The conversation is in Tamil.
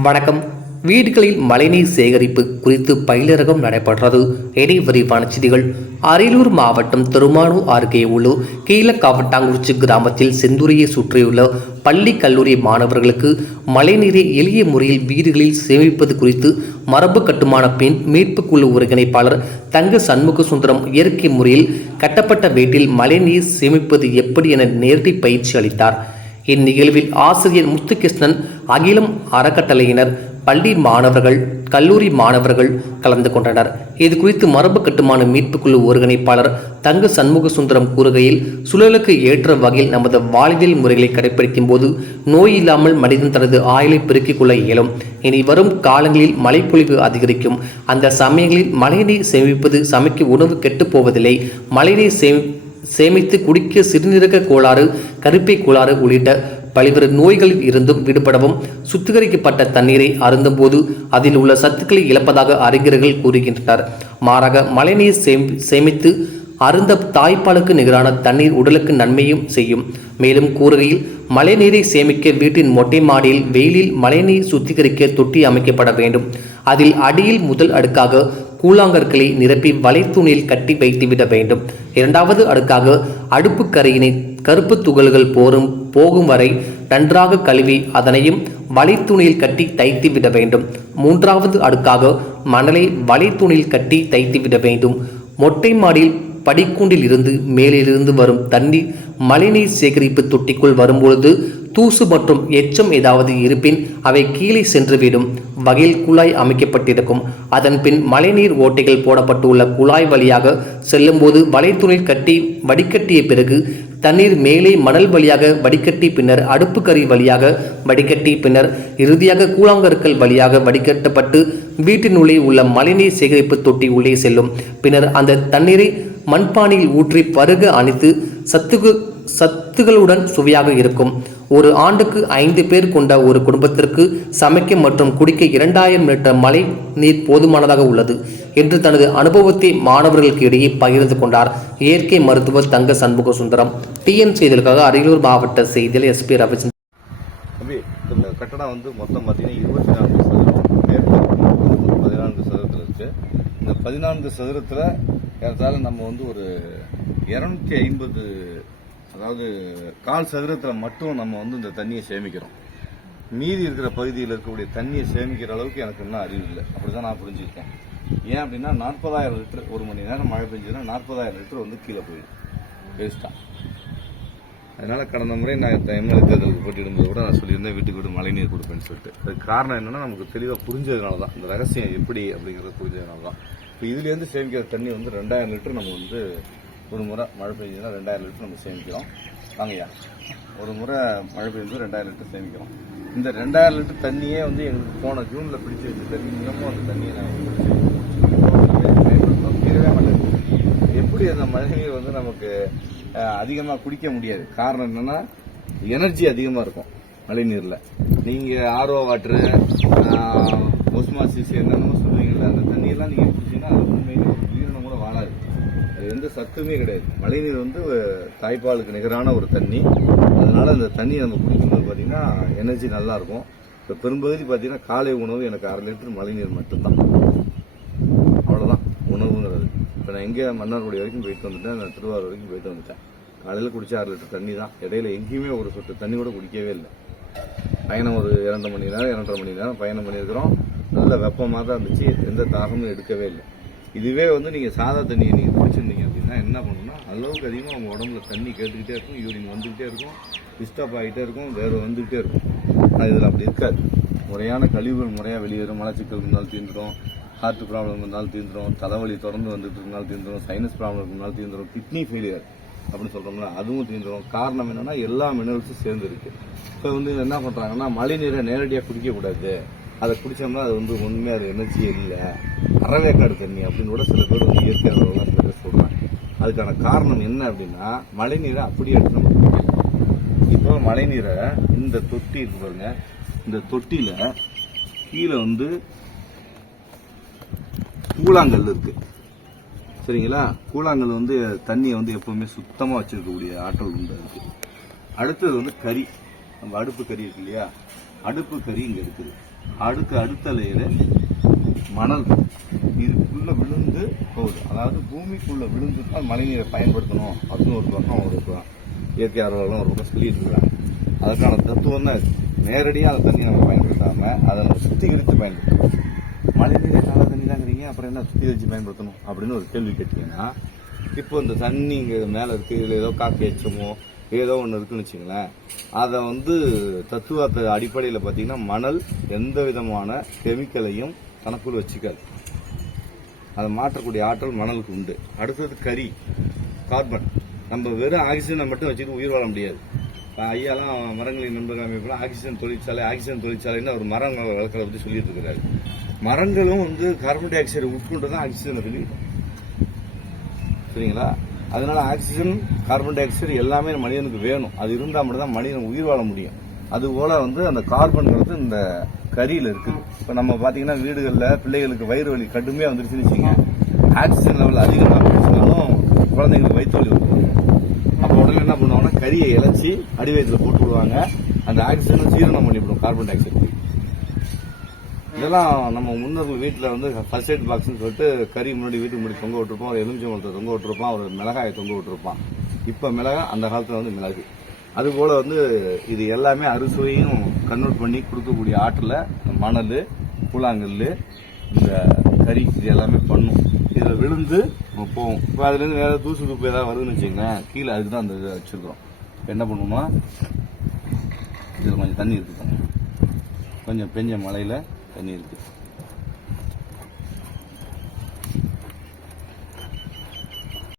வணக்கம். வீடுகளில் மழைநீர் சேகரிப்பு குறித்து பயிலரகம் நடைபெற்றது. இனி விரிவான செய்திகள். அரியலூர் மாவட்டம் திருமானூர் அருகே உள்ள கீழக்காவட்டாங்குறிச்சி கிராமத்தில் செந்துறையை சுற்றியுள்ள பள்ளி கல்லூரி மாணவர்களுக்கு மழைநீரை எளிய முறையில் வீடுகளில் சேமிப்பது குறித்து மரபு கட்டுமான பெண் மீட்பு குழு ஒருங்கிணைப்பாளர் தங்க சண்முக சுந்தரம் இயற்கை முறையில் கட்டப்பட்ட வீட்டில் மழைநீர் சேமிப்பது எப்படி என நேரடி பயிற்சி அளித்தார். இந்நிகழ்வில் ஆசிரியர் முத்துகிருஷ்ணன் அகிலம் அறக்கட்டளையினர் பள்ளி மாணவர்கள் கல்லூரி மாணவர்கள் கலந்து கொண்டனர். இது குறித்து மரபு கட்டுமான மீட்புக்குழு ஒருங்கிணைப்பாளர் தங்க சண்முக சுந்தரம் கூறுகையில் சூழலுக்கு ஏற்ற வகையில் நமது வாழ்வியல் முறைகளை கடைபிடிக்கும் போது நோய் இல்லாமல் மனிதன் தனது ஆயுளை பெருக்கிக் கொள்ள இயலும். இனி வரும் காலங்களில் மழைப்பொழிவு அதிகரிக்கும். அந்த சமயங்களில் மழைநீர் சேமிப்பது சமைக்க உணவு கெட்டுப் போவதில்லை. மழைநீர் சேமி சேமித்து குடிக்க சிறுநீரக கோளாறு கருப்பை கோளாறு உள்ளிட்ட பல்வேறு நோய்களில் இருந்தும் விடுபடவும் சுத்திகரிக்கப்பட்ட தண்ணீரை அருந்தும்போது அதில் உள்ள சத்துக்களை இழப்பதாக அறிஞர்கள் கூறுகின்றனர். மாறாக மழைநீர் சேமி சேமித்து அருந்த தாய்ப்பாலுக்கு நிகரான தண்ணீர் உடலுக்கு நன்மையும் செய்யும். மேலும் கூறுகையில் மழைநீரை சேமிக்க வீட்டின் மொட்டை மாடியில் வெயிலில் மழைநீர் சுத்திகரிக்க தொட்டி அமைக்கப்பட வேண்டும். அதில் அடியில் முதல் அடுக்காக கூழாங்கற்களை நிரப்பி வலைத்துணியில் கட்டி வைத்துவிட வேண்டும். இரண்டாவது அடுக்காக அடுப்பு கரையினை கருப்பு துகள்கள் போரும் போகும் வரை நன்றாக கழுவி அதனையும் வலைத்துணியில் கட்டி தைத்து விட வேண்டும். மூன்றாவது அடுக்காக மணலை வலைத்துணியில் கட்டி தைத்து விட வேண்டும். மொட்டை மாடியில் படிக்கூண்டில் இருந்து மேலிருந்து வரும் தண்ணீர் மழைநீர் சேகரிப்பு தொட்டிக்குள் வரும்பொழுது தூசு மற்றும் எச்சம் ஏதாவது இருப்பின் அவை கீழே சென்றுவிடும். வகையில் குழாய் அமைக்கப்பட்டிருக்கும். அதன் பின் மழைநீர் ஓட்டைகள் போடப்பட்டுள்ள குழாய் வழியாக செல்லும்போது வலைத்துணில் கட்டி வடிகட்டிய பிறகு தண்ணீர் மேலே மணல் வழியாக வடிகட்டி பின்னர் அடுப்புக்கறி வழியாக வடிகட்டி பின்னர் இறுதியாக கூழாங்கற்கள் வழியாக வடிகட்டப்பட்டு வீட்டினுள்ளே உள்ள மழைநீர் சேகரிப்பு தொட்டி உள்ளே செல்லும். பின்னர் அந்த தண்ணீரை மண்பானையில் ஊற்றி பருக அணைத்து சத்துக்கு சத்துகளுடன் சுவையாக இருக்கும். ஒரு ஆண்டுக்கு ஐந்து பேர் கொண்ட ஒரு குடும்பத்திற்கு சமைக்க மற்றும் குடிக்க இரண்டாயிரம் லிட்டர் மழை நீர் போதுமானதாக உள்ளது என்று தனது அனுபவத்தை மாணவர்களுக்கு இடையே பகிர்ந்து கொண்டார். இயற்கை மருத்துவர் தங்க சண்முக சுந்தரம் டிஎன் செய்திகளுக்காக அரியலூர் மாவட்ட செய்தியில் எஸ்பி ரவிச்சந்திரன். இந்த கட்டடம் வந்து மொத்தம் பார்த்தீங்கன்னா இருபத்தி நான்கு சதுரம் பதினான்கு சதுரத்தில் இருக்கு. இந்த பதினான்கு சதுரத்தில் ஏறத்தாழ நம்ம வந்து ஒரு இரநூத்தி ஐம்பது அதாவது கால் சதுரத்தில் மட்டும் நம்ம வந்து இந்த தண்ணியை சேமிக்கிறோம். மீதி இருக்கிற பகுதியில் இருக்கக்கூடிய தண்ணியை சேமிக்கிற அளவுக்கு எனக்கு இன்னும் அறிவு இல்லை. அப்படி தான் நான் புரிஞ்சுக்கிட்டேன். ஏன் அப்படின்னா நாற்பதாயிரம் லிட்டர் ஒரு மணி நேரம் மழை பெஞ்சதுன்னா நாற்பதாயிரம் லிட்டர் வந்து கீழே போயிடும். வேஸ்ட்டாக அதனால் கடந்த முறை நான் எம்எல்ஏ தேர்தலுக்கு போட்டியிடும்போது கூட நான் சொல்லியிருந்தேன் வீட்டுக்கு வீடு மழைநீர் கொடுப்பேன்னு சொல்லிட்டு. அதுக்கு காரணம் என்னென்னா நமக்கு தெளிவாக புரிஞ்சதுனால தான். இந்த ரகசியம் எப்படி அப்படிங்கிறது புரிஞ்சதுனால தான். இப்போ இதுலேருந்து சேமிக்கிற தண்ணி வந்து ரெண்டாயிரம் லிட்டர் நம்ம வந்து ஒரு முறை மழை பெஞ்சதுன்னா ரெண்டாயிரம் லிட்டர் நம்ம சேமிக்கிறோம். வாங்கய்யா. ஒரு முறை மழை பெஞ்சு ரெண்டாயிரம் லிட்டர் சேமிக்கிறோம். இந்த ரெண்டாயிரம் லிட்டர் தண்ணியே வந்து எங்களுக்கு போன ஜூனில் பிடிச்சி வச்சு தண்ணி இன்னமும் அந்த தண்ணியை நாங்கள் தீரவே மாட்டேங்குது. எப்படி அந்த மழை நீர் வந்து நமக்கு அதிகமாக குடிக்க முடியாது? காரணம் என்னென்னா எனர்ஜி அதிகமாக இருக்கும் மழைநீரில். நீங்கள் ஆர்ஓ வாட்டரு ஒஸ்மாசிஸ் என்னென்னமோ சொல்லுவீங்களா அந்த தண்ணியெல்லாம் நீங்கள் குடிச்சீங்கன்னா அது உண்மையிலே ஒரு உயிரினம் கூட வாழாது இது எந்த சத்துமே கிடையாது. மழைநீர் வந்து தாய்ப்பாலுக்கு நிகரான ஒரு தண்ணி. அதனால் அந்த தண்ணி நம்ம குடிக்கும்போது பார்த்தீங்கன்னா எனர்ஜி நல்லாயிருக்கும். இப்போ பெரும்பகுதி பார்த்தீங்கன்னா காலை உணவு எனக்கு அரை லிட்டர் மழைநீர் மட்டும்தான். அவ்வளோதான் உணவுங்கிறது. இப்போ நான் எங்கே மன்னார்குடி வரைக்கும் போயிட்டு வந்துட்டேன். நான் திருவாரூர் வரைக்கும் போயிட்டு வந்துட்டேன். காலையில் குடிச்ச அரை லிட்டர் தண்ணி தான் இடையில எங்கேயுமே ஒரு சொட்டு தண்ணி கூட குடிக்கவே இல்லை. பயணம் ஒரு இரண்டு மணி நேரம் இரண்டரை மணி நேரம் பயணம் பண்ணியிருக்கிறோம். நல்ல வெப்பமாக தான் இருந்துச்சு. எந்த தாகமும் எடுக்கவே இல்லை. இதுவே வந்து நீங்கள் சாதா தண்ணியை நீங்கள் குடிச்சிருந்தீங்க அப்படின்னா என்ன பண்ணணும்னா அளவுக்கு அதிகமாக உங்கள் உடம்புல தண்ணி கேட்டுக்கிட்டே இருக்கும் யூரின் வந்துக்கிட்டே இருக்கும் டிஸ்டர்ப் ஆகிட்டே இருக்கும் வேறு வந்துக்கிட்டே இருக்கும். ஆனால் இதில் அப்படி இருக்காது. முறையான கழிவுகள் முறையாக வெளியேறும் மலச்சிக்கல் இருந்தாலும் தீர்ந்துடும் ஹார்ட் ப்ராப்ளம் இருந்தாலும் தீர்ந்துடும் தலைவலி தொடர்ந்து வந்துட்டு இருந்தாலும் தீர்ந்துடும் சைனஸ் ப்ராப்ளம் இருந்தாலும் தீர்ந்துடும் கிட்னி ஃபெயிலியர் அப்படின்னு சொல்கிறோம்ல அதுவும் தீர்ந்துடும் காரணம் என்னென்னா எல்லா மினரல்ஸும் சேர்ந்துருக்கு இப்போ வந்து என்ன பண்ணுறாங்கன்னா மழை நீரை நேரடியாக குடிக்கக்கூடாது. அதை குடித்தோம்னா அது வந்து ஒன்றுமே அது எனர்ஜி இல்லை. அறவேக்காடு தண்ணி அப்படின்னு கூட சில பேர் வந்து இயற்கை அளவுலாம் சில பேர் சொல்கிறாங்க அதுக்கான காரணம் என்ன அப்படின்னா மழைநீரை அப்படியே எடுத்து நம்ம இப்போ மழைநீரை இந்த தொட்டி இருக்கு பாருங்க. இந்த தொட்டியில் கீழே வந்து கூழாங்கல் இருக்கு. சரிங்களா? கூழாங்கல் வந்து தண்ணியை வந்து எப்பவுமே சுத்தமாக வச்சிருக்கக்கூடிய ஆற்றல் உண்டு இருக்குது அடுத்தது வந்து கறி. நம்ம அடுப்பு கறி இருக்கு இல்லையா? அடுப்பு கறி இங்கே இருக்குது. அடுக்கு அடுத்த லேயரு மணல் இதுக்குள்ளே விழுந்து போகுது. அதாவது பூமிக்குள்ளே விழுந்து தான் மழைநீரை பயன்படுத்தணும் அப்படின்னு ஒரு பக்கம் ஒரு பக்கம் இயற்கை ஆர்வலர்களும் ஒரு பக்கம் சொல்லிட்டு இருக்காங்க. அதுக்கான தத்துவம் தான் நேரடியாக அந்த தண்ணி நம்ம பயன்படுத்தாமல் அதை நம்ம சுத்திகரித்து பயன்படுத்தணும். மழைநீரை நல்ல தண்ணி தாங்கிறீங்க அப்புறம் என்ன சுத்திகரித்து பயன்படுத்தணும் அப்படின்னு ஒரு கேள்வி கேட்டிங்கன்னா இப்போ இந்த தண்ணி இங்கே மேலே இருக்குது இதில் ஏதோ காக்கி எச்சமோ ஏதோ ஒன்று இருக்குன்னு வச்சுங்களேன் அதை வந்து தத்துவத்தை அடிப்படையில் பார்த்தீங்கன்னா மணல் எந்த விதமான கெமிக்கலையும் தனக்குள் வச்சுக்காது அதை மாற்றக்கூடிய ஆற்றல் மணலுக்கு உண்டு. அடுத்தது கரி கார்பன். நம்ம வெறும் ஆக்சிஜனை மட்டும் வச்சுட்டு உயிர் வாழ முடியாது. இப்போ ஐயாலாம் மரங்களின் நண்பர்கள் அமைப்புலாம் ஆக்சிஜன் தொழிற்சாலை ஆக்சிஜன் தொழிற்சாலைன்னு அவர் மரங்கள் வளர்க்கறத பற்றி சொல்லிட்டு இருக்கிறாரு. மரங்களும் வந்து கார்பன் டை ஆக்சைடு உட்கொண்டு தான் ஆக்சிஜனை வெளியிடும் சரிங்களா? அதனால ஆக்சிஜன் கார்பன் டை ஆக்சைடு எல்லாமே மனிதனுக்கு வேணும். அது இருந்தால் மட்டும்தான் மனிதன் உயிர் வாழ முடியும். அதுபோல் வந்து அந்த கார்பன்கிறது இந்த கரியில் இருக்குது. இப்போ நம்ம பார்த்தீங்கன்னா வீடுகளில் பிள்ளைகளுக்கு வயிறு வலி கடுமையாக வந்துருச்சுன்னு வச்சுங்க ஆக்சிஜன் லெவல் அதிகமாக இருந்துச்சுனாலும் குழந்தைங்களுக்கு வயிற்று வலி வரும் அப்போ உடனே என்ன பண்ணுவாங்கன்னா கரியை இழைச்சி அடி வயிற்றுல போட்டு விடுவாங்க. அந்த ஆக்சிஜனை சீரணம் பண்ணிவிடும் கார்பன் டை ஆக்சைடு இதெல்லாம் நம்ம முன்னோர்கள் வீட்டில் வந்து ஃபர்ஸ்ட் எய்ட் பாக்ஸ்னு சொல்லிட்டு கறி முன்னாடி வீட்டுக்கு முன்னாடி தொங்க விட்டுருப்போம். ஒரு எலுமிச்சம்பழத்தை தொங்க விட்டுருப்பான் ஒரு மிளகாயை தொங்க விட்டுருப்பான் இப்போ மிளகாய் அந்த காலத்தில் வந்து மிளகு. அதுபோல் வந்து இது எல்லாமே அறுசுவையும் கன்வெர்ட் பண்ணி கொடுக்கக்கூடிய ஆற்றில் மணல் கூழாங்கல் இந்த கறி இது எல்லாமே பண்ணும். இதில் விழுந்து நம்ம போவோம். இப்போ அதுலேருந்து வேறு தூசு துப்பு ஏதாவது வருதுன்னு வச்சுக்கோங்களேன் கீழே அதுக்கு தான் அந்த இதை வச்சுருக்கிறோம். என்ன பண்ணுவோம்னா இதில் கொஞ்சம் தண்ணி இருக்குது கொஞ்சம் பெஞ்ச மழையில் தண்ணி இருக்குது